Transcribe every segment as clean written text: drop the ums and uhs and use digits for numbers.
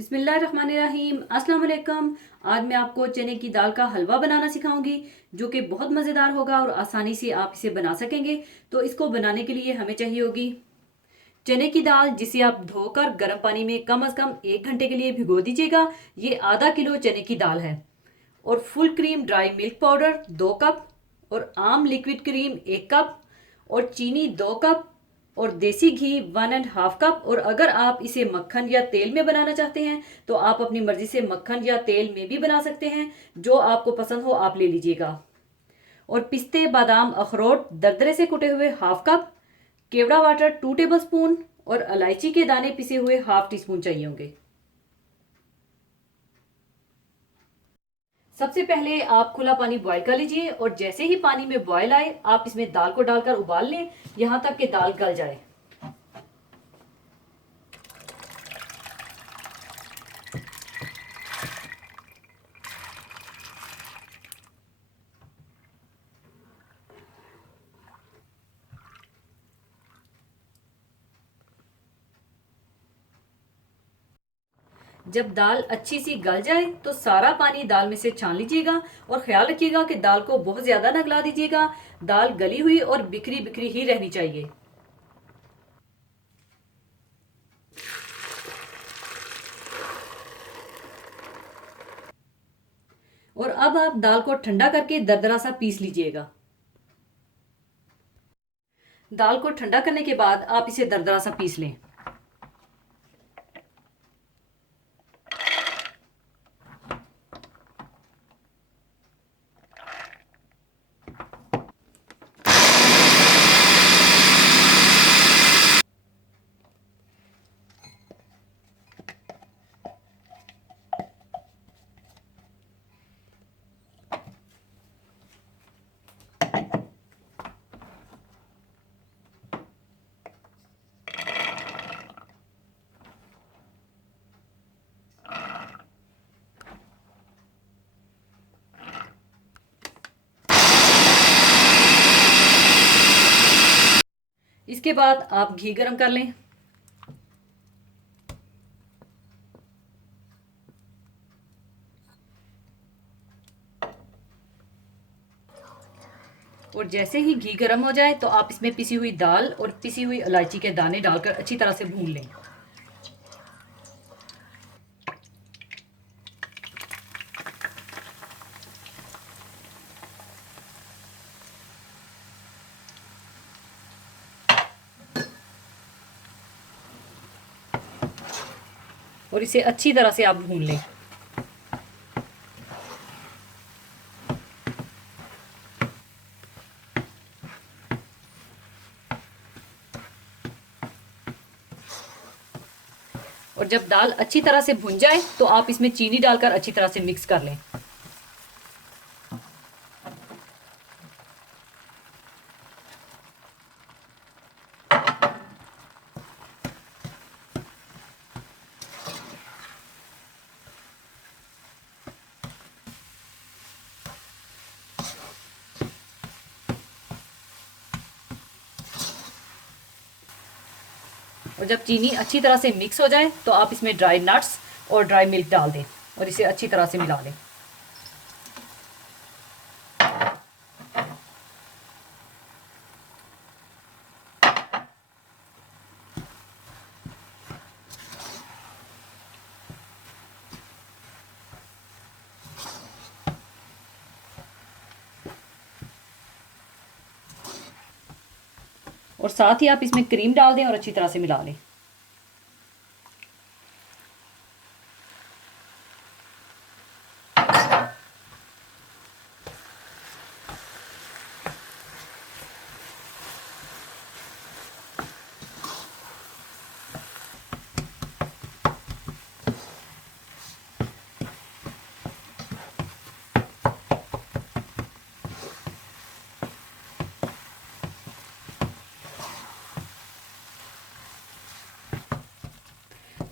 बिस्मिल्लाहिर्रहमानिर्रहीम। अस्सलाम वालेकुम। आज मैं आपको चने की दाल का हलवा बनाना सिखाऊंगी जो कि बहुत मज़ेदार होगा और आसानी से आप इसे बना सकेंगे। तो इसको बनाने के लिए हमें चाहिए होगी चने की दाल, जिसे आप धोकर गर्म पानी में कम से कम 1 घंटे के लिए भिगो दीजिएगा। ये आधा किलो चने की दाल है। और full cream dry milk powder 2 cup, और आम लिक्विड क्रीम 1 कप, और चीनी 2 कप, और देसी घी 1.5 कप। और अगर आप इसे मक्खन या तेल में बनाना चाहते हैं तो आप अपनी मर्जी से मक्खन या तेल में भी बना सकते हैं, जो आपको पसंद हो आप ले लीजिएगा। और पिस्ते, बादाम, अखरोट दरदरे से कुटे हुए 1/2 कप, केवड़ा वाटर 2 टेबल स्पून, और इलायची के दाने पिसे हुए 1/2 टी स्पून चाहिए होंगे। सबसे पहले आप खुला पानी बॉयल कर लीजिए, और जैसे ही पानी में बॉयल आए आप इसमें दाल को डालकर उबाल लें, यहां तक कि दाल गल जाए। जब दाल अच्छी सी गल जाए तो सारा पानी दाल में से छान लीजिएगा, और ख्याल रखिएगा कि दाल को बहुत ज्यादा ना गला दीजिएगा। दाल गली हुई और बिखरी बिखरी ही रहनी चाहिए। और अब आप दाल को ठंडा करके दरदरा सा पीस लीजिएगा। दाल को ठंडा करने के बाद आप इसे दरदरा सा पीस लें। इसके बाद आप घी गरम कर लें। और जैसे ही घी गरम हो जाए तो आप इसमें पिसी हुई दाल और पिसी हुई इलायची के दाने डालकर अच्छी तरह से भून लें। और इसे अच्छी तरह से आप भून लें। और जब दाल अच्छी तरह से भुन जाए तो आप इसमें चीनी डालकर अच्छी तरह से मिक्स कर लें। और जब चीनी अच्छी तरह से मिक्स हो जाए तो आप इसमें ड्राई नट्स और ड्राई मिल्क डाल दें, और इसे अच्छी तरह से मिला लें। और साथ ही आप इसमें क्रीम डाल दें और अच्छी तरह से मिला लें।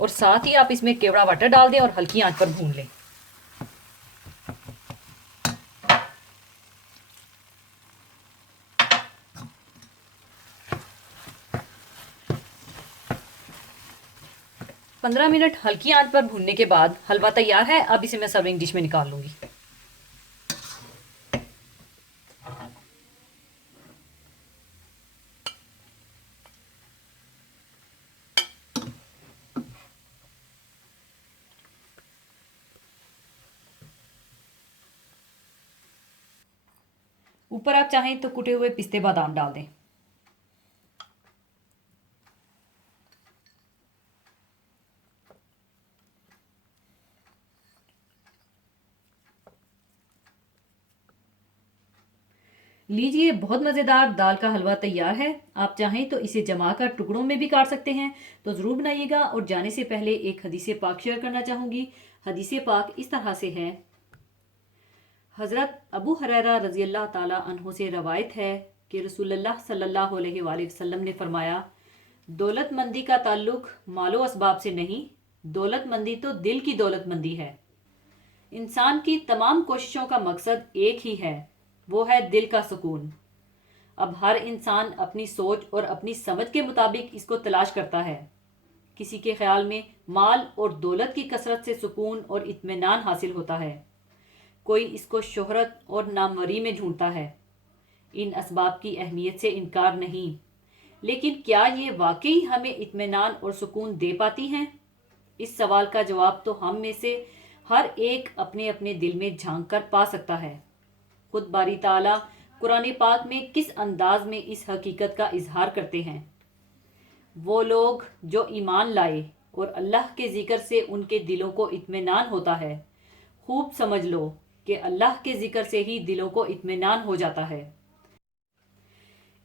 और साथ ही आप इसमें केवड़ा वाटर डाल दें और हल्की आंच पर भून लें। 15 मिनट हल्की आंच पर भूनने के बाद हलवा तैयार है। अब इसे मैं सर्विंग डिश में निकाल लूंगी। ऊपर आप चाहें तो कुटे हुए पिस्ते बादाम डाल दें। लीजिए, बहुत मज़ेदार दाल का हलवा तैयार है। आप चाहें तो इसे जमाकर टुकड़ों में भी काट सकते हैं, तो ज़रूर बनाइएगा। और जाने से पहले एक हदीस पाक शेयर करना चाहूँगी। हदीस पाक इस तरह से है। हज़रत अबू हुरैरा रज़ी अल्लाह ताला अन्हु से रवायत है कि रसूलुल्लाह सल्लल्लाहु अलैहि वसल्लम ने फरमाया, दौलतमंदी का ताल्लुक मालो असबाब से नहीं, दौलतमंदी तो दिल की दौलतमंदी है। इंसान की तमाम कोशिशों का मकसद एक ही है, वो है दिल का सुकून। अब हर इंसान अपनी सोच और अपनी समझ के मुताबिक इसको तलाश करता है। किसी के ख्याल में माल और दौलत की कसरत से सुकून और इत्मीनान हासिल होता है, कोई इसको शोहरत और नामवरी में ढूंढता है। इन असबाब की अहमियत से इनकार नहीं, लेकिन क्या ये वाकई हमें इत्मीनान और सुकून दे पाती हैं? इस सवाल का जवाब तो हम में से हर एक अपने अपने दिल में झांक कर पा सकता है। खुद बारी ताला कुरान पाक में किस अंदाज में इस हकीकत का इजहार करते हैं। वो लोग जो ईमान लाए और अल्लाह के जिक्र से उनके दिलों को इत्मीनान होता है, खूब समझ लो कि अल्लाह के जिक्र से ही दिलों को इत्मीनान हो जाता है।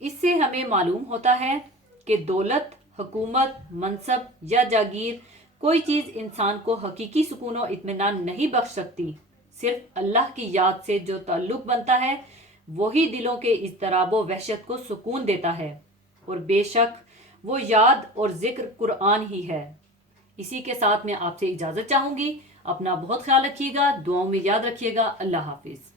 इससे हमें मालूम होता है कि दौलत, हुकूमत, मनसब या जागीर कोई चीज़ इंसान को हकीकी सुकून और इत्मीनान नहीं बख्श सकती। सिर्फ अल्लाह की याद से जो ताल्लुक बनता है, वही दिलों के इज़्तिराब व वहशत को सुकून देता है। और बेशक वो याद और जिक्र कुरान ही है। इसी के साथ मैं आपसे इजाज़त चाहूँगी। अपना बहुत ख्याल रखिएगा, दुआओं में याद रखिएगा। अल्लाह हाफिज़।